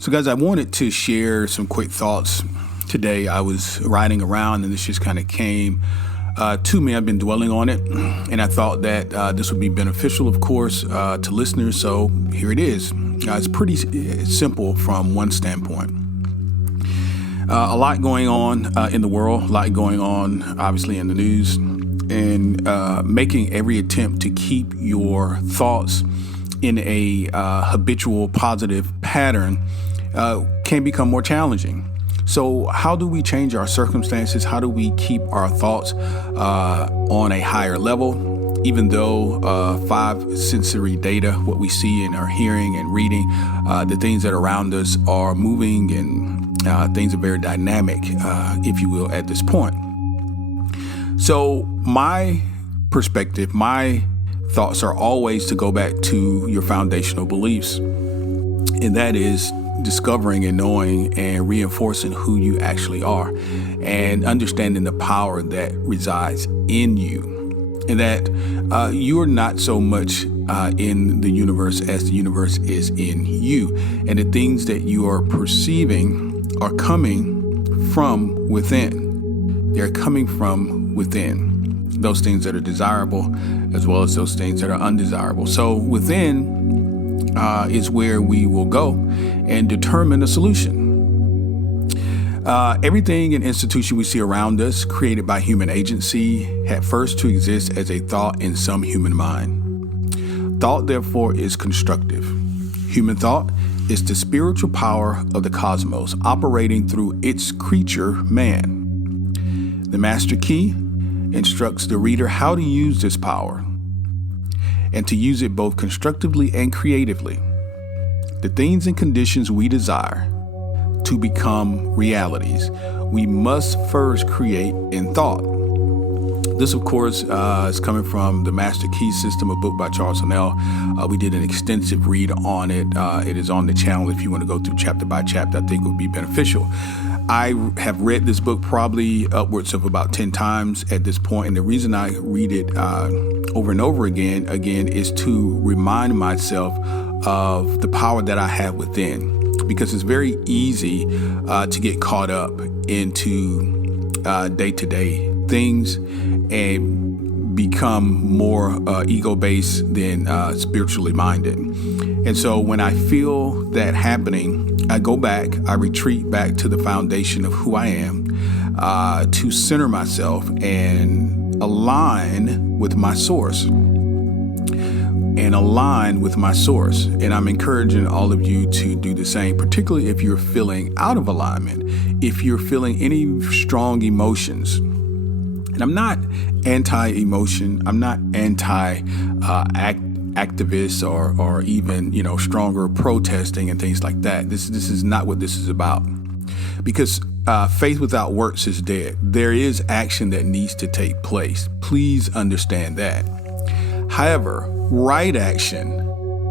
So guys, I wanted to share some quick thoughts today. I was riding around and this just kind of came to me. I've been dwelling on it and I thought that this would be beneficial, of course, to listeners. So here it is. It's pretty simple from one standpoint. A lot going on in the world, a lot going on, obviously, in the news, and making every attempt to keep your thoughts in a habitual positive pattern can become more challenging. So how do we change our circumstances? How do we keep our thoughts on a higher level? Even though five sensory data, what we see and are hearing and reading, the things that are around us are moving and things are very dynamic, if you will, at this point. So my perspective, my thoughts are always to go back to your foundational beliefs. And that is discovering and knowing and reinforcing who you actually are and understanding the power that resides in you. And that you're not so much in the universe as the universe is in you. And the things that you are perceiving are coming from within. They're coming from within. Those things that are desirable as well as those things that are undesirable. So within is where we will go and determine a solution. Everything and institution we see around us, created by human agency, had first to exist as a thought in some human mind. Thought, therefore, is constructive. Human thought is the spiritual power of the cosmos operating through its creature, man. The master key instructs the reader how to use this power and to use it both constructively and creatively. The things and conditions we desire to become realities, we must first create in thought. This, of course, is coming from the Master Key System, a book by Charles Honnell. We did an extensive read on it. It is on the channel if you want to go through chapter by chapter. I think it would be beneficial. I have read this book probably upwards of about 10 times at this point, and the reason I read it over and over again is to remind myself of the power that I have within, because it's very easy to get caught up into day-to-day things and become more ego-based than spiritually minded. And so when I feel that happening, I go back, I retreat back to the foundation of who I am, to center myself and align with my source. And I'm encouraging all of you to do the same, particularly if you're feeling out of alignment, if you're feeling any strong emotions. And I'm not anti-emotion. I'm not activists or even, stronger protesting and things like that. This is not what this is about. Because faith without works is dead. There is action that needs to take place. Please understand that. However, right action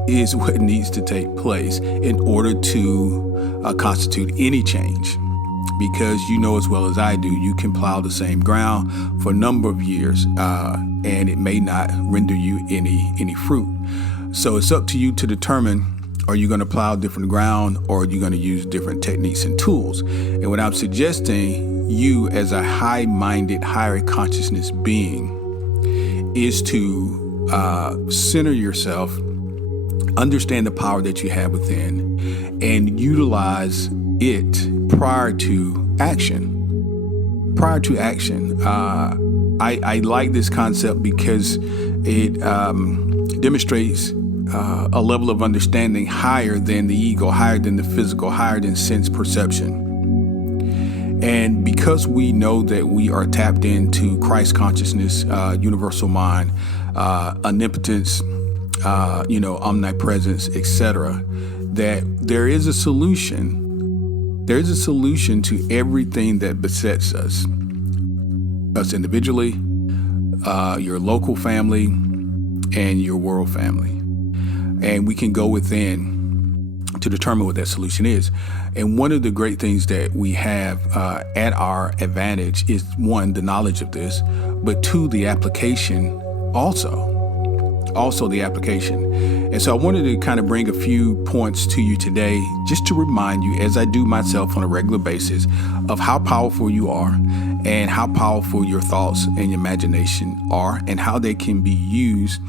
is what needs to take place in order to constitute any change. Because you know as well as I do, you can plow the same ground for a number of years and it may not render you any fruit. So it's up to you to determine, are you going to plow different ground or are you going to use different techniques and tools? And what I'm suggesting you as a high-minded, higher consciousness being is to center yourself, understand the power that you have within, and utilize it prior to action. I like this concept because it demonstrates a level of understanding higher than the ego, higher than the physical, higher than sense perception. And because we know that we are tapped into Christ consciousness, universal mind, omnipotence, omnipresence, etc., that there is a solution. There is a solution to everything that besets us individually, your local family, and your world family. And we can go within to determine what that solution is. And one of the great things that we have at our advantage is, one, the knowledge of this, but two, the application also. also the application. And so I wanted to kind of bring a few points to you today, just to remind you, as I do myself on a regular basis, of how powerful you are and how powerful your thoughts and your imagination are, and how they can be used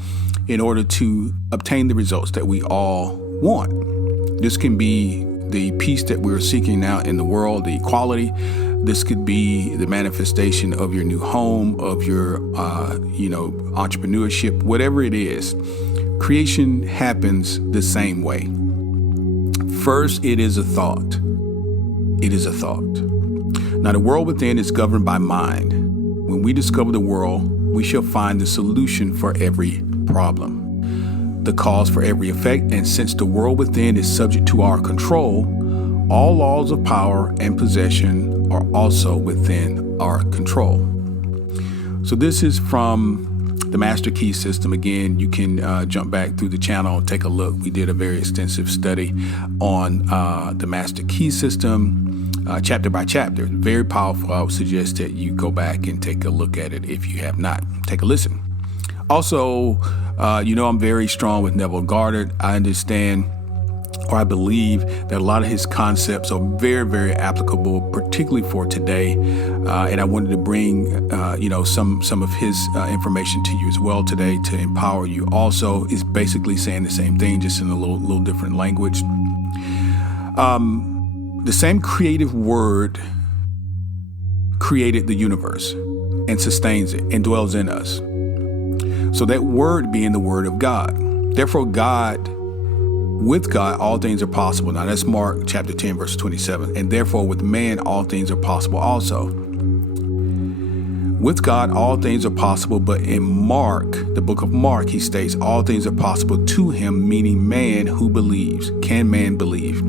in order to obtain the results that we all want. This can be the peace that we're seeking out in the world, the equality. This could be the manifestation of your new home, of your, entrepreneurship, whatever it is. Creation happens the same way. First, it is a thought. It is a thought. Now, the world within is governed by mind. When we discover the world, we shall find the solution for every problem, the cause for every effect. And since the world within is subject to our control, all laws of power and possession are also within our control. So this is from the Master Key System. Again, you can jump back through the channel and take a look. We did a very extensive study on the Master Key System, chapter by chapter. Very powerful. I would suggest that you go back and take a look at it if you have not. Take a listen. Also, I'm very strong with Neville Goddard. I understand, or I believe, that a lot of his concepts are very, very applicable, particularly for today. And I wanted to bring, some of his information to you as well today to empower you. Also, is basically saying the same thing, just in a little different language. The same creative word created the universe and sustains it and dwells in us. So that word being the word of God. Therefore, with God, all things are possible. Now that's Mark chapter 10, verse 27. And therefore, with man, all things are possible also. With God, all things are possible. But in Mark, the book of Mark, he states all things are possible to him, meaning man who believes. Can man believe?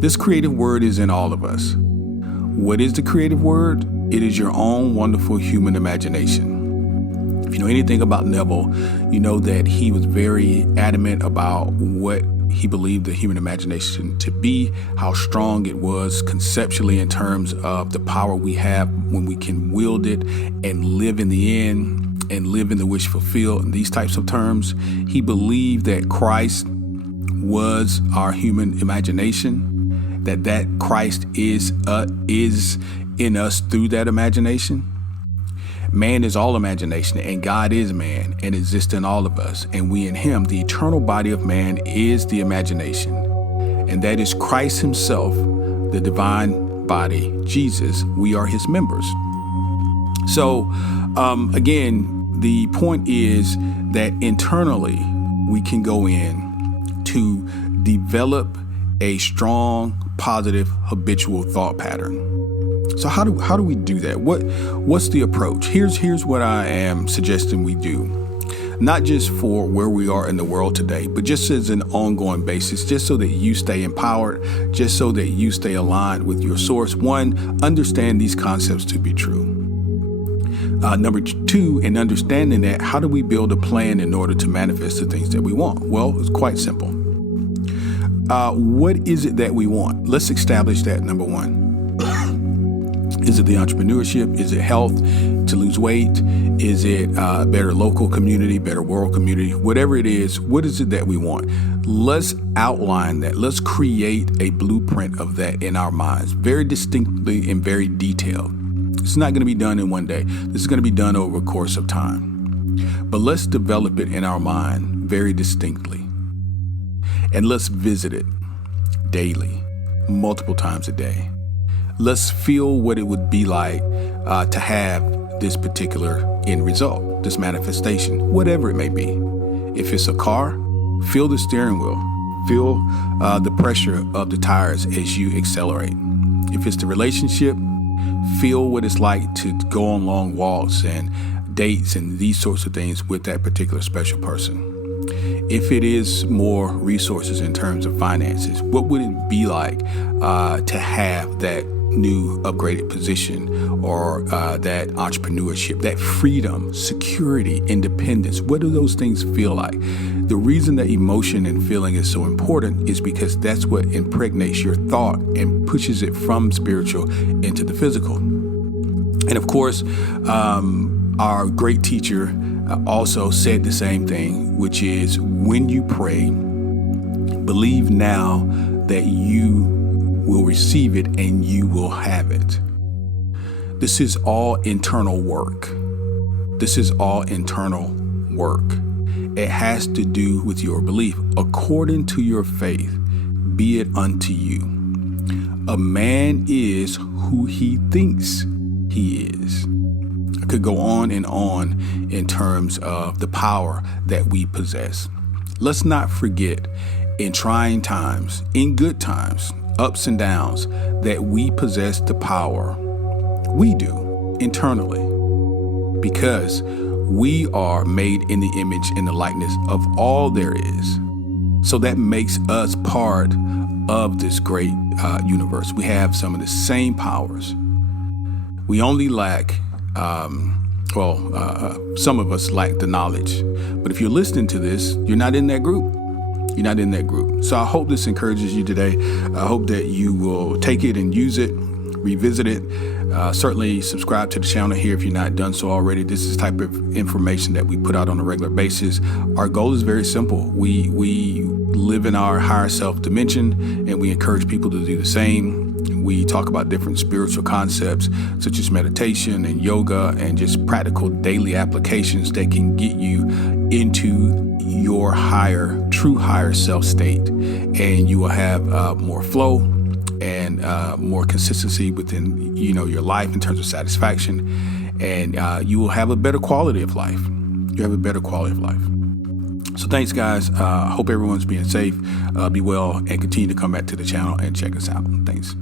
This creative word is in all of us. What is the creative word? It is your own wonderful human imagination. If you know anything about Neville, you know that he was very adamant about what he believed the human imagination to be, how strong it was conceptually in terms of the power we have when we can wield it and live in the end and live in the wish fulfilled, and these types of terms. He believed that Christ was our human imagination, that Christ is in us through that imagination. Man is all imagination, and God is man and exists in all of us. And we in him, the eternal body of man, is the imagination. And that is Christ himself, the divine body, Jesus. We are his members. So, again, the point is that internally we can go in to develop a strong, positive, habitual thought pattern. So how do we do that? What's the approach? Here's what I am suggesting we do. Not just for where we are in the world today, but just as an ongoing basis, just so that you stay empowered, just so that you stay aligned with your source. One, understand these concepts to be true. Number two, in understanding that, how do we build a plan in order to manifest the things that we want? Well, it's quite simple. What is it that we want? Let's establish that, number one. Is it the entrepreneurship? Is it health, to lose weight? Is it a better local community, better world community? Whatever it is, what is it that we want? Let's outline that. Let's create a blueprint of that in our minds, very distinctly and very detailed. It's not going to be done in one day. This is going to be done over a course of time. But let's develop it in our mind very distinctly. And let's visit it daily, multiple times a day. Let's feel what it would be like to have this particular end result, this manifestation, whatever it may be. If it's a car, feel the steering wheel, feel the pressure of the tires as you accelerate. If it's the relationship, feel what it's like to go on long walks and dates and these sorts of things with that particular special person. If it is more resources in terms of finances, what would it be like to have that new upgraded position or that entrepreneurship, that freedom, security, independence? What do those things feel like? The reason that emotion and feeling is so important is because that's what impregnates your thought and pushes it from spiritual into the physical. And of course, our great teacher, also said the same thing, which is when you pray, believe now that you will receive it and you will have it. This is all internal work. This is all internal work. It has to do with your belief. According to your faith, be it unto you. A man is who he thinks he is. I could go on and on in terms of the power that we possess. Let's not forget, in trying times, in good times, ups and downs, that we possess the power. We do, internally, because we are made in the image and the likeness of all there is. So that makes us part of this great universe. We have some of the same powers. We only lack, some of us lack the knowledge. But if you're listening to this, you're not in that group. You're not in that group. So I hope this encourages you today. I hope that you will take it and use it, revisit it. Certainly subscribe to the channel here if you're not done so already. This is the type of information that we put out on a regular basis. Our goal is very simple. We live in our higher self dimension, and we encourage people to do the same. We talk about different spiritual concepts such as meditation and yoga and just practical daily applications that can get you into your true higher self state, and you will have more flow and more consistency within your life in terms of satisfaction, and you will have a better quality of life. You have a better quality of life. So thanks, guys. Hope everyone's being safe. Be well, and continue to come back to the channel and check us out. Thanks.